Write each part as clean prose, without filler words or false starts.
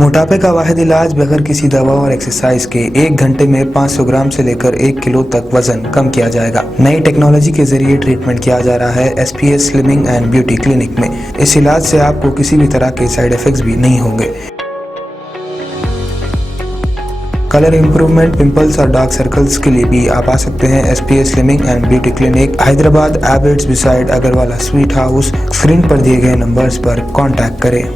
मोटापे का वाहिद इलाज बगैर किसी दवा और एक्सरसाइज के 1 घंटे में 500 ग्राम से लेकर 1 किलो तक वजन कम किया जाएगा। नई टेक्नोलॉजी के जरिए ट्रीटमेंट किया जा रहा है SPS slimming and beauty clinic में। इस इलाज से आपको किसी भी तरह के साइड इफेक्ट्स भी नहीं होंगे। कलर इंप्रूवमेंट, पिंपल्स और डार्क सर्कल्स के लिए भी आप आ सकते हैं SPS slimming and beauty clinic, Hyderabad, एबर्ट्स beside Agarwala sweet house. Screen पर दिए गए नंबर्स पर कॉन्टैक्ट करें।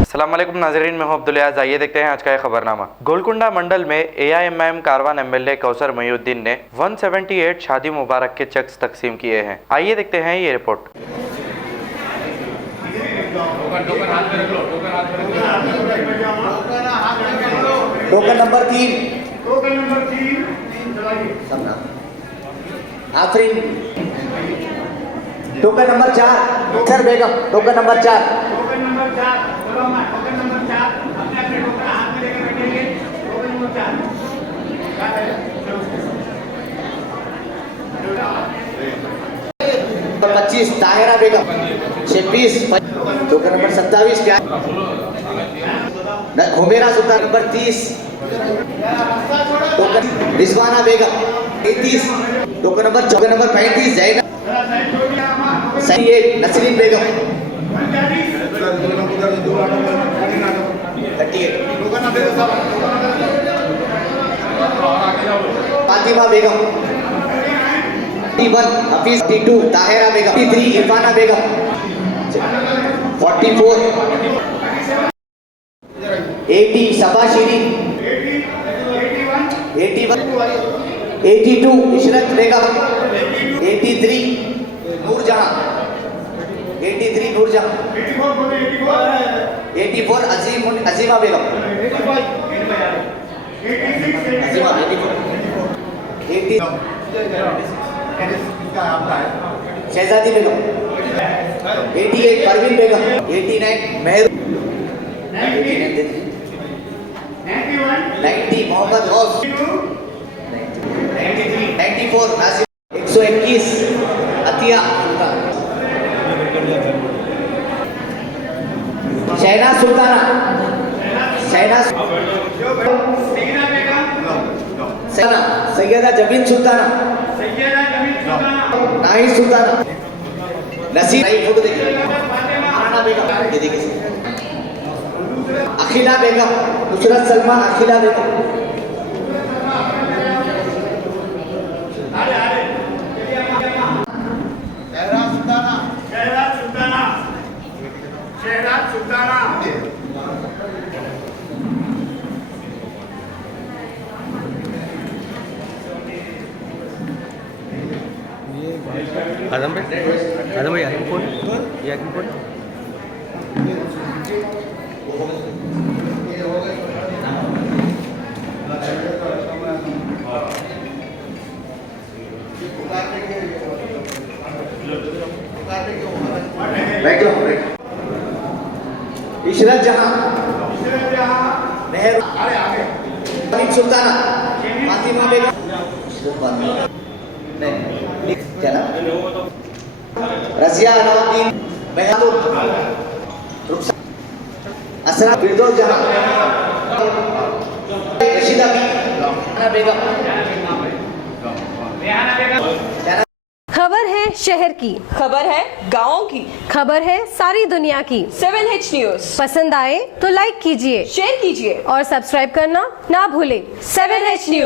अस्सलाम वालेकुम नाज़रीन, मैं हूं अब्दुल अज़ीज़। आइए देखते हैं आज का खबरनामा। गोलकुंडा मंडल में AIMIM कारवान MLA कौसर मयूद्दीन ने 178 शादी मुबारक के चेक्स तकसीम किए हैं। आइए देखते हैं ये report. Token number 3 Afreen. Token number 4 सर Begum. Token number 4 25 Tahira Begum. 26 token number 27 Humera Sultan. Number 30 token Rizwana Begum. 33 token number 35 Zainab. सही नसरीन बेगम। 38 फातिमा बेगम। 41 हफीज। 42 ताहिरा बेगम। 43 इरफाना बेगम। 44 80 सबा शीरीन। 81 82 इशरत बेगम। 83 नूरजहां। 83 नूरजहां। 84 अजीमा बेगम। 80 शहजादी बेगम। 88 परवीन बेगम। 89 मेहर। 90 मोहम्मद गौस। 94 नासिर। 121 अतिया शहनाज सुल्ताना। शहनाज सैयदा जमीन सुल्ताना। नाहिद सुल्ताना। नसीर फोटो देखिए। राना बेगम। ये देखिए। अखिला बेगम। नुसरत सलमा। अखिला बेगम। आजम भाई आजम फोन ये आजम फोन इशरत जहां। नेहरू सुल्ताना। फातिमा बेगम। क्या नाम? रसिया अलाउद्दीन। बयानुर। असरा फिरदौस जहां। रशीदा बेगम। खबर है शहर की, खबर है गाँव की, खबर है सारी दुनिया की। 7H न्यूज पसंद आए तो लाइक कीजिए, शेयर कीजिए और सब्सक्राइब करना ना भूलें। 7H news.